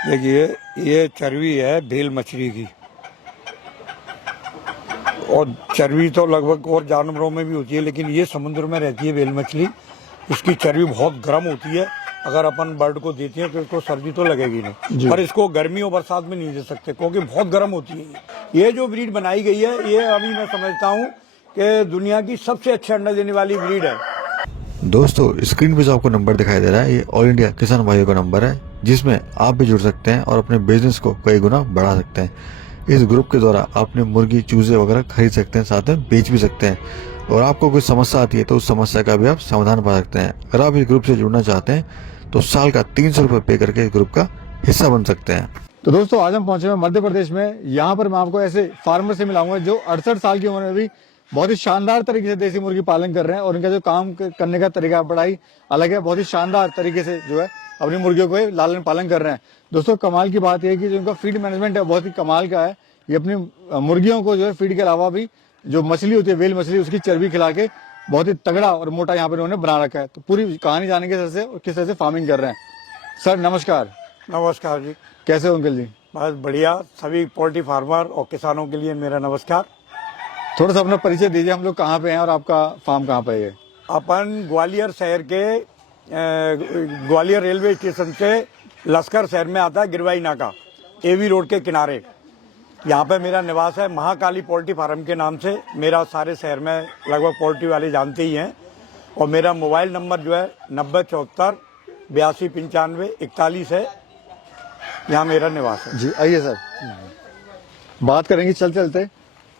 देखिए, ये चर्बी है भेल मछली की। और चर्बी तो लगभग और जानवरों में भी होती है, लेकिन ये समुद्र में रहती है भेल मछली। इसकी चर्बी बहुत गर्म होती है। अगर अपन बर्ड को देते हैं तो इसको सर्दी तो लगेगी नहीं, पर इसको गर्मी और बरसात में नहीं दे सकते क्योंकि बहुत गर्म होती है। ये जो ब्रीड बनाई गई है, ये अभी मैं समझता हूँ कि दुनिया की सबसे अच्छे अंडा देने वाली ब्रीड है। दोस्तों, स्क्रीन पे जो आपको नंबर दिखाई दे रहा है, ये ऑल इंडिया किसान भाइयों का नंबर है, जिसमें आप भी जुड़ सकते हैं और अपने बिजनेस को कई गुना बढ़ा सकते हैं। इस ग्रुप के द्वारा आपने मुर्गी, चूजे वगैरह खरीद सकते हैं, साथ में बेच भी सकते हैं। और आपको कोई समस्या आती है तो उस समस्या का भी आप समाधान पा सकते हैं। अगर आप इस ग्रुप से जुड़ना चाहते हैं तो साल का 300 रुपये पे करके इस ग्रुप का हिस्सा बन सकते हैं। तो दोस्तों, आज हम पहुंचे हैं मध्य प्रदेश में। यहाँ पर मैं आपको ऐसे फार्मर से मिलाऊंगा जो 68 साल की उम्र में भी बहुत ही शानदार तरीके से देसी मुर्गी पालन कर रहे हैं, और इनका जो काम करने का तरीका बड़ा ही अलग है। बहुत ही शानदार तरीके से जो है अपनी मुर्गियों को लालन पालन कर रहे हैं। दोस्तों, कमाल की बात यह है कि जो इनका फीड मैनेजमेंट है बहुत ही कमाल का है। ये अपनी मुर्गियों को जो है फीड के अलावा भी जो मछली होती है वेल मछली, उसकी चर्बी खिला के बहुत ही तगड़ा और मोटा यहाँ पर उन्होंने बना रखा है। तो पूरी कहानी जानने के सर से और किस तरह से फार्मिंग कर रहे हैं। सर नमस्कार। नमस्कार जी। कैसे हो अंकल जी? बस बढ़िया। सभी पोल्ट्री फार्मर और किसानों के लिए मेरा नमस्कार। थोड़ा सा अपना परिचय दीजिए, हम लोग कहाँ पे हैं और आपका फार्म कहाँ पे है? अपन ग्वालियर शहर के ग्वालियर रेलवे स्टेशन से लश्कर शहर में आता है गिरवाई नाका, एवी रोड के किनारे। यहाँ पे मेरा निवास है। महाकाली पोल्ट्री फार्म के नाम से मेरा सारे शहर में लगभग पोल्ट्री वाले जानते ही हैं। और मेरा मोबाइल नंबर जो है 9074 82 95 41 है। यहाँ मेरा निवास है जी आइए सर, बात करेंगे चलते।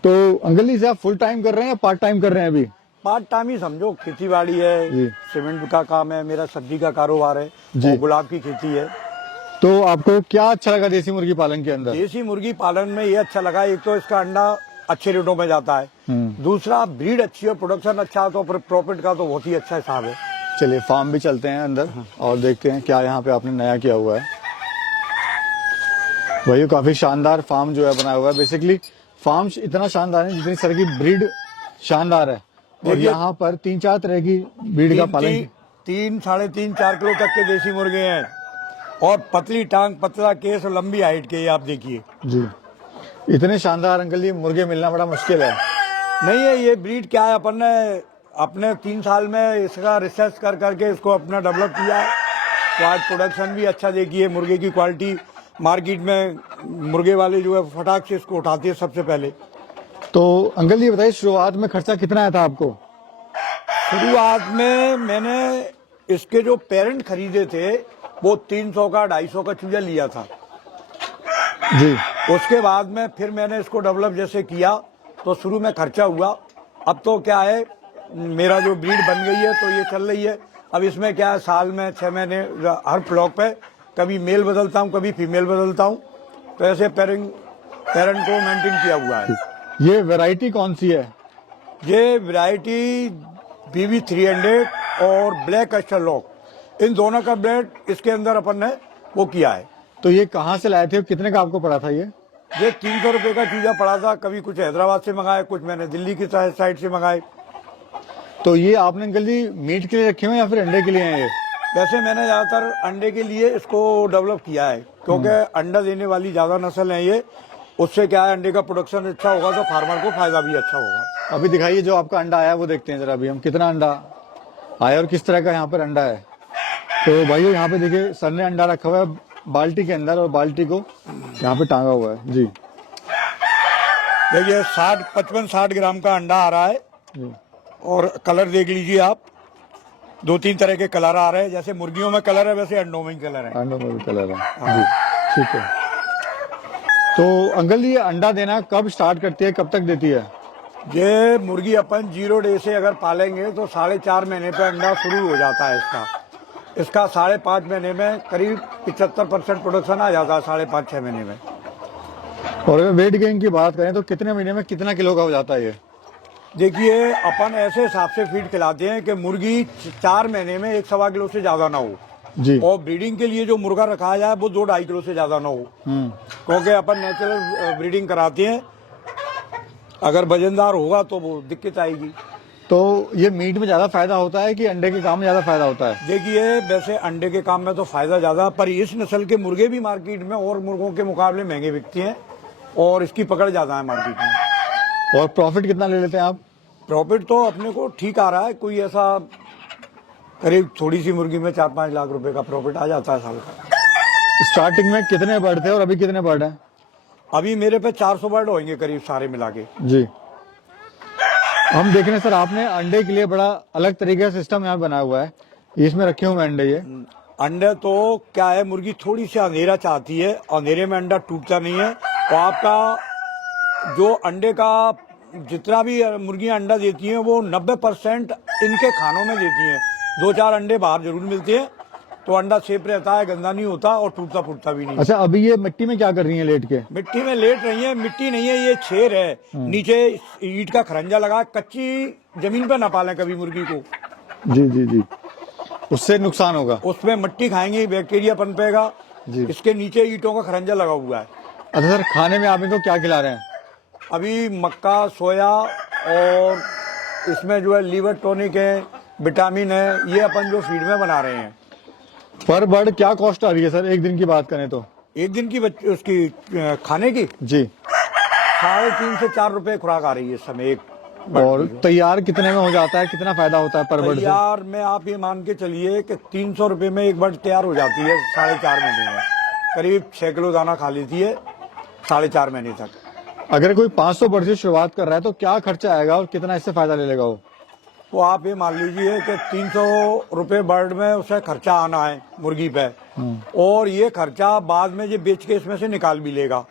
तो अंकल जी, आप फुल टाइम कर रहे हैं या पार्ट टाइम कर रहे हैं अभी? पार्ट टाइम ही समझो। खेती बाड़ी है, सीमेंट का काम है, मेरा सब्जी का कारोबार है और गुलाब की खेती है। तो आपको क्या अच्छा लगा देसी मुर्गी पालन के अंदर? देसी मुर्गी पालन में ये अच्छा लगा, एक तो इसका अंडा अच्छे रेटों में जाता है, दूसरा ब्रीड अच्छी है, प्रोडक्शन अच्छा है, तो प्रॉफिट का तो बहुत ही अच्छा हिसाब है। चलिए फार्म भी चलते हैं अंदर और देखते हैं क्या यहाँ पे आपने नया किया हुआ है। वही काफी शानदार फार्म जो है बनाया हुआ है। बेसिकली फार्म इतना शानदार है जितनी सर की ब्रीड शानदार है। और यहाँ पर 3-4 तरह की ब्रीड का पालन, 3, 3.5, 4 किलो तक के देसी मुर्गे हैं और पतली टांग, पतला केस और लंबी हाइट के। आप देखिए जी, इतने शानदार अंकल जी मुर्गे मिलना बड़ा मुश्किल है। नहीं है ये ब्रीड। क्या है, अपन ने अपने 3 साल में इसका रिसर्च कर करके इसको अपना डेवलप किया है। तो आज प्रोडक्शन भी अच्छा देखिए, मुर्गे की क्वालिटी मार्केट में मुर्गे वाले जो है फटाक से इसको उठाते हैं सबसे पहले। तो अंकल जी बताइए, शुरुआत में खर्चा कितना आया था आपको? शुरुआत में मैंने इसके जो पेरेंट खरीदे थे वो 300 का 250 का चूजा लिया था जी। उसके बाद में फिर मैंने इसको डेवलप जैसे किया तो शुरू में खर्चा हुआ। अब तो क्या है, मेरा जो ब्रीड बन गई है तो ये चल रही है। अब इसमें क्या है, साल में 6 महीने हर फ्लॉक पे कभी मेल बदलता हूँ, कभी फीमेल बदलता हूँ। तो ऐसे पेरेंट को मेंटेन किया हुआ है। ये वैरायटी कौन सी है? ये वैरायटी BB 300 और ब्लैक एस्टरलॉक, इन दोनों का ब्रेड इसके अंदर अपन ने वो किया है। तो ये कहाँ से लाए थे, कितने का आपको पड़ा था ये? 300 रुपए का चूजा पड़ा था। कभी कुछ हैदराबाद से मंगाए, कुछ मैंने दिल्ली की साइड से मंगाए। तो ये आपने अंकल जी मीट के लिए रखे हुए या फिर अंडे के लिए हैं ये? वैसे मैंने ज्यादातर अंडे के लिए इसको डेवलप किया है, क्योंकि अंडा देने वाली ज्यादा नस्ल है ये। उससे क्या है, अंडे का प्रोडक्शन अच्छा होगा तो फार्मर को फायदा भी अच्छा होगा। अभी दिखाइए जो आपका अंडा आया वो देखते हैं जरा अभी हम, कितना अंडा आया और किस तरह का यहाँ पर अंडा है। तो भाइयों यहाँ पे देखिए, सर ने अंडा रखा हुआ है बाल्टी के अंदर और बाल्टी को यहाँ पे टांगा हुआ है जी। देखिए 55-60 ग्राम का अंडा आ रहा है। और कलर देख लीजिए आप, 2-3 तरह के कलर आ रहे हैं। जैसे मुर्गियों में कलर है वैसे अंडों में कलर है। अंडों में भी कलर है जी, ठीक है। तो अंकल ये अंडा देना कब स्टार्ट करती है, कब तक देती है? ये मुर्गी अपन 0 डे से अगर पालेंगे तो 4.5 महीने पे अंडा शुरू हो जाता है इसका 5.5 महीने में करीब 75% प्रोडक्शन आ जाता है 5.5-6 महीने में। और अगर वेट गेन की बात करें तो कितने महीने में कितना किलो का हो जाता है ये? देखिए अपन ऐसे हिसाब से फीड खिलाते हैं कि मुर्गी 4 महीने में 1-1.25 किलो से ज्यादा ना हो जी। और ब्रीडिंग के लिए जो मुर्गा रखा जाए वो 2-2.5 किलो से ज्यादा ना हो, क्योंकि अपन नेचुरल ब्रीडिंग कराते हैं। अगर वजनदार होगा तो वो दिक्कत आएगी। तो ये मीट में ज्यादा फायदा होता है कि अंडे के काम में ज्यादा फायदा होता है? देखिए, वैसे अंडे के काम में तो फायदा ज्यादा, पर इस नस्ल के मुर्गे भी मार्केट में और मुर्गों के मुकाबले महंगे बिकते हैं और इसकी पकड़ ज्यादा है मार्केट में। और प्रॉफिट कितना ले लेते हैं आप? प्रॉफिट तो अपने को ठीक आ रहा है, कोई ऐसा करीब थोड़ी सी मुर्गी में 4-5 लाख रुपए का प्रॉफिट आ जाता है साल का। स्टार्टिंग में कितने बर्ड थे और अभी कितने बर्ड हैं? अभी मेरे पे 400 बर्ड होंगे करीब सारे मिला के। जी, हम देख रहे हैं सर, आपने अंडे के लिए बड़ा अलग तरीके का सिस्टम यहाँ बनाया हुआ है। इसमें रखे हुए अंडे, ये अंडे तो क्या है, मुर्गी थोड़ी सी अंधेरा चाहती है, अंधेरे में अंडा टूटता नहीं है। तो आपका जो अंडे का जितना भी मुर्गियां अंडा देती हैं वो 90% इनके खानों में देती हैं। 2-4 अंडे बाहर जरूर मिलते हैं, तो अंडा सेफ रहता है, गंदा नहीं होता और टूटता फूटता भी नहीं। अच्छा, अभी ये मिट्टी में क्या कर रही है लेट के? मिट्टी में लेट रही है। मिट्टी नहीं है, ये छेर है, नीचे ईंट का खरंजा लगा। कच्ची जमीन पे ना पालें कभी मुर्गी को। जी जी जी, उससे नुकसान होगा। उसमें मिट्टी खाएंगे, बैक्टीरिया पनपेगा। जी। इसके नीचे ईंटों का खरंजा लगा हुआ है। अच्छा सर, खाने में आप इनको क्या खिला रहे हैं? अभी मक्का, सोया और इसमें जो है लीवर टॉनिक है, विटामिन है, ये अपन जो फीड में बना रहे हैं। पर बर्ड क्या कॉस्ट आ रही है सर, एक दिन की बात करें तो? एक दिन की उसकी खाने की जी, 3.5 से 4 रुपए खुराक आ रही है इस समय एक। और तैयार कितने में हो जाता है, कितना फायदा होता है पर बर्ड से? तैयार में आप ये मान के चलिए कि 300 रुपए में एक बर्ड तैयार हो जाती है 4.5 महीने में। करीब 6 किलो दाना खा लेती है 4.5 महीने तक। अगर कोई 500 बर्ड से शुरुआत कर रहा है तो क्या खर्चा आएगा और कितना इससे फायदा ले लेगा वो? तो आप ये मान लीजिए कि 300 रुपए बर्ड में उसे खर्चा आना है मुर्गी पे, और ये खर्चा बाद में जो बेच के इसमें से निकाल भी लेगा।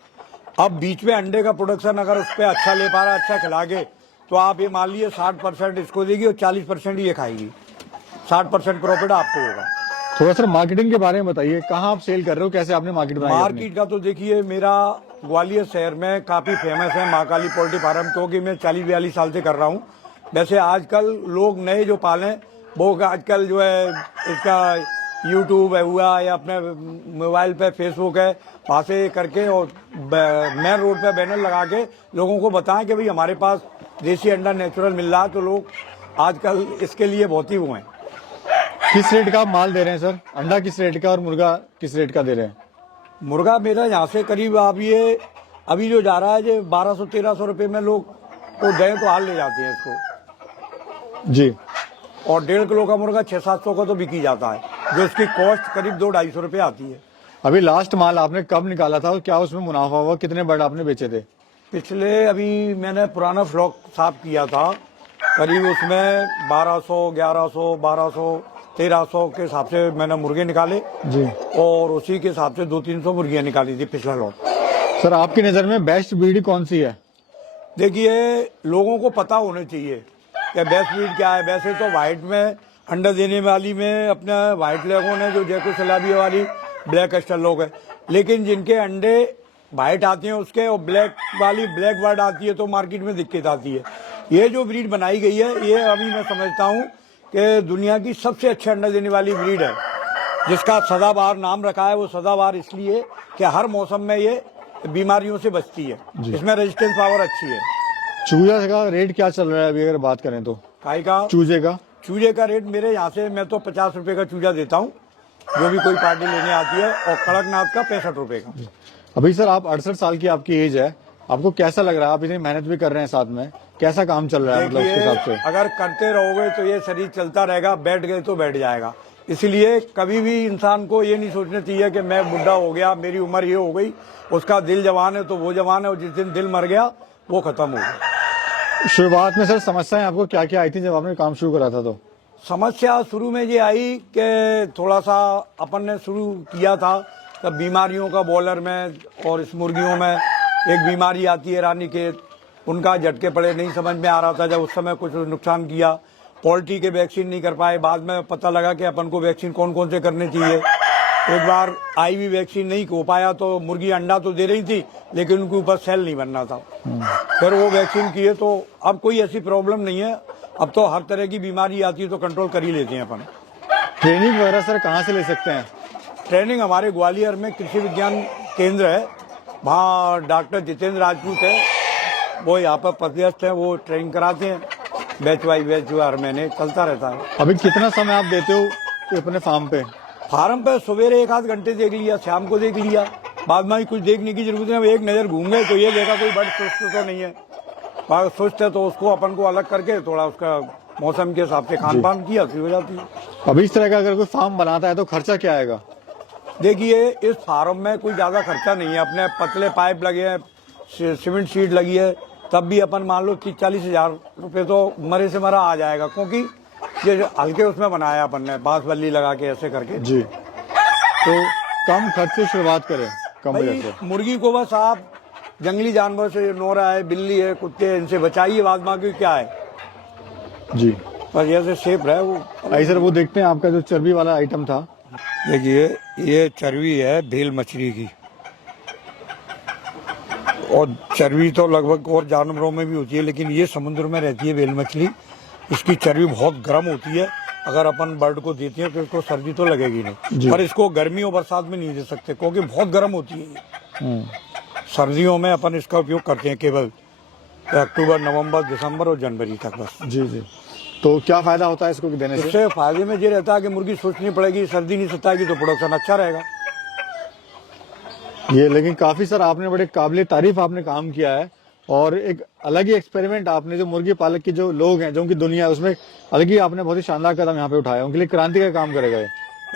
अब बीच में अंडे का प्रोडक्शन अगर उस पर अच्छा ले पा रहा है, अच्छा खिला के, तो आप ये मान लीजिए 60% इसको देगी और 40% ये खाएगी। 60% प्रॉफिट आपको होगा। थोड़ा सर मार्केटिंग के बारे में बताइए, कहाँ आप सेल कर रहे हो, कैसे आपने मार्केट बनाई है अपनी? मार्केट का तो देखिए, मेरा ग्वालियर शहर में काफी फेमस है महाकाली पोल्ट्री फार्म, क्योंकि मैं 40-42 साल से कर रहा हूँ। वैसे आजकल लोग नए जो पालें वो आजकल जो है इसका यूट्यूब है हुआ या अपने मोबाइल पे फेसबुक है, वहाँ से करके और मेन रोड पे बैनर लगा के लोगों को बताएं कि भाई हमारे पास देसी अंडा नेचुरल मिल रहा है। तो लोग आजकल इसके लिए बहुत ही वो हैं। किस रेट का आप माल दे रहे हैं सर? अंडा किस रेट का और मुर्गा किस रेट का दे रहे हैं? मुर्गा मेरा यहाँ से करीब आप ये अभी जो जा रहा है जो 1200-1300 रुपये में लोग को दें तो हाल ले जाते हैं इसको। जी, और 1.5 किलो का मुर्गा 600-700 का तो बिकी जाता है, जो इसकी कॉस्ट करीब 200-250 रुपये आती है। अभी लास्ट माल आपने कब निकाला था और क्या उसमें मुनाफा हुआ, कितने बर्ड आपने बेचे थे? पिछले अभी मैंने पुराना फ्लॉक साफ किया था, करीब उसमें 1200, 1100, 1200, 1300 के हिसाब से मैंने मुर्गे निकाले जी, और उसी के हिसाब से 200-300 मुर्गियाँ निकाली थी पिछला लॉट। सर आपकी नजर में बेस्ट ब्रीड कौन सी है? देखिए, लोगों को पता होना चाहिए कि बेस्ट ब्रीड क्या है। वैसे तो व्हाइट में अंडा देने वाली में अपने व्हाइट लेगोन है, जो जयपुर सलाबी वाली ब्लैक एस्टरलॉक है, लेकिन जिनके अंडे व्हाइट आते हैं उसके और ब्लैक वाली ब्लैक बर्ड आती है तो मार्केट में दिक्कत आती है। ये जो ब्रीड बनाई गई है ये अभी मैं समझता हूँ कि दुनिया की सबसे अच्छा अंडा देने वाली ब्रीड है, जिसका सदाबहार नाम रखा है। वो सदाबहार इसलिए कि हर मौसम में ये बीमारियों से बचती है, इसमें रेजिस्टेंस पावर अच्छी है। चूजा का रेट क्या चल रहा है अभी अगर बात करें तो? काय का? चूजे का? चूजे का रेट मेरे यहाँ से मैं तो 50 रुपए का चूजा देता हूँ जो भी कोई पार्टी लेने आती है, और कड़कनाथ का 65 रुपए का। अभी सर आप 68 साल की आपकी एज है, आपको कैसा लग रहा है? आप इतनी मेहनत भी कर रहे हैं साथ में, कैसा काम चल रहा है मतलब उसके हिसाब से? अगर करते रहोगे तो ये शरीर चलता रहेगा, बैठ गए तो बैठ जाएगा। इसलिए कभी भी इंसान को ये नहीं सोचना चाहिए कि मैं बुढ़ा हो गया, मेरी उम्र ये हो गई। उसका दिल जवान है तो वो जवान है, और जिस दिन दिल मर गया वो खत्म हो गया। शुरुआत में सर समस्याएं आपको क्या क्या आई थी जब आपने काम शुरू करा था? तो समस्या शुरू में ये आई कि थोड़ा सा अपन ने शुरू किया था तब बीमारियों का बॉयलर में और इस मुर्गियों में एक बीमारी आती है रानीखेत, उनका झटके पड़े, नहीं समझ में आ रहा था। जब उस समय कुछ नुकसान किया, पोल्ट्री के वैक्सीन नहीं कर पाए। बाद में पता लगा कि अपन को वैक्सीन कौन कौन से करने चाहिए। एक बार IV वैक्सीन नहीं हो पाया तो मुर्गी अंडा तो दे रही थी लेकिन उनके ऊपर सेल नहीं बनना था, फिर वो वैक्सीन किए तो अब कोई ऐसी प्रॉब्लम नहीं है। अब तो हर तरह की बीमारी आती है तो कंट्रोल कर ही लेते हैं अपन। ट्रेनिंग वगैरह सर कहाँ से ले सकते हैं? ट्रेनिंग हमारे ग्वालियर में कृषि विज्ञान केंद्र है, वहाँ डॉक्टर जितेंद्र राजपूत है, वो यहाँ पर पदस्थ है, वो ट्रेनिंग कराते हैं। बैच बाई बैच जो हर महीने चलता रहता है। अभी कितना समय आप देते हो अपने फार्म पे? फार्म पे सवेरे 1 आध घंटे देख लिया, शाम को देख लिया, बाद में कुछ देखने की जरूरत नहीं। एक नजर घूम गए तो ये देखा कोई बर्ड सुस्त तो नहीं है, बाघ सुस्त है तो उसको अपन को अलग करके थोड़ा उसका मौसम के हिसाब से खान पान किया, फिर हो जाती है। अभी इस तरह का अगर कोई फार्म बनाता है तो खर्चा क्या आएगा? देखिए इस फार्म में कोई ज्यादा खर्चा नहीं है, अपने पतले पाइप लगे हैं, सीमेंट शीट लगी है, तब भी अपन मान लो 30-40 हजार रुपये तो मरे से मरा आ जाएगा, क्योंकि ये हल्के उसमें बनाया अपन ने बांस बल्ली लगा के ऐसे करके। जी, तो कम खर्च से शुरुआत करें, कम बजट भाई से। मुर्गी को बस आप जंगली जानवर से, नोरा है, बिल्ली है, कुत्ते हैं, इनसे बचाइए, बाद बाकी क्या है, जी बस ऐसे सेफ रहे वो। आई सर, वो देखते हैं आपका जो चर्बी वाला आइटम था। देखिए ये चर्बी है भेल मछली की, और चर्बी तो लगभग और जानवरों में भी होती है, लेकिन ये समुद्र में रहती है भेल मछली। इसकी चर्बी बहुत गर्म होती है, अगर अपन बर्ड को देते हैं तो इसको सर्दी तो लगेगी नहीं, पर इसको गर्मी और बरसात में नहीं दे सकते क्योंकि बहुत गर्म होती है ये। सर्दियों में अपन इसका उपयोग करते हैं केवल अक्टूबर, नवंबर, दिसंबर और जनवरी तक बस। जी जी, तो क्या फायदा होता है इसको देने से? इससे फायदे में ये रहता है कि मुर्गी सुस्त नहीं पड़ेगी, सर्दी नहीं सताएगी, तो प्रोडक्शन अच्छा रहेगा। ये लेकिन काफी सर आपने बड़े काबिल तारीफ आपने काम किया है, और एक अलग ही एक्सपेरिमेंट आपने जो मुर्गी पालक की जो लोग हैं, जो उनकी दुनिया है, उसमें अलग ही आपने बहुत ही शानदार कदम यहाँ पे उठाया, उनके लिए क्रांति का काम करेगा ये।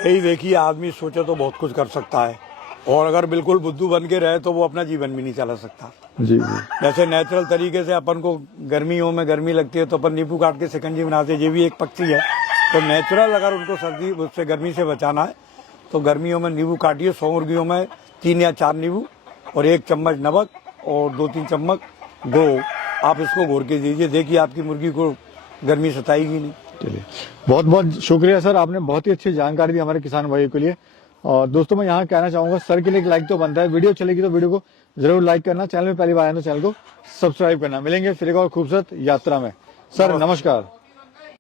यही देखिए, आदमी सोचे तो बहुत कुछ कर सकता है, और अगर बिल्कुल बुद्धू बन के रहे तो वो अपना जीवन भी नहीं चला सकता। जी जी, जैसे नेचुरल तरीके से अपन को गर्मियों में गर्मी लगती है तो अपन नींबू काट के शिकंजी बनाते हैं, ये भी एक पक्षी है। तो नेचुरल अगर उनको सर्दी उससे गर्मी से बचाना है तो गर्मियों में नींबू काटिए। 100 मुर्गियों में 3 या 4 नींबू और 1 चम्मच नमक और 2-3 चम्मच गुड़ आप इसको घोर के दीजिए, देखिए आपकी मुर्गी को गर्मी सताएगी नहीं। चलिए, बहुत बहुत शुक्रिया सर, आपने बहुत ही अच्छी जानकारी दी हमारे किसान भाइयों के लिए। और दोस्तों मैं यहाँ कहना चाहूंगा, सर के लिए एक लाइक तो बनता है, वीडियो चलेगी तो वीडियो को जरूर लाइक करना, चैनल में पहली बार आए तो चैनल को सब्सक्राइब करना। मिलेंगे फिर एक और खूबसूरत यात्रा में। सर नमस्कार।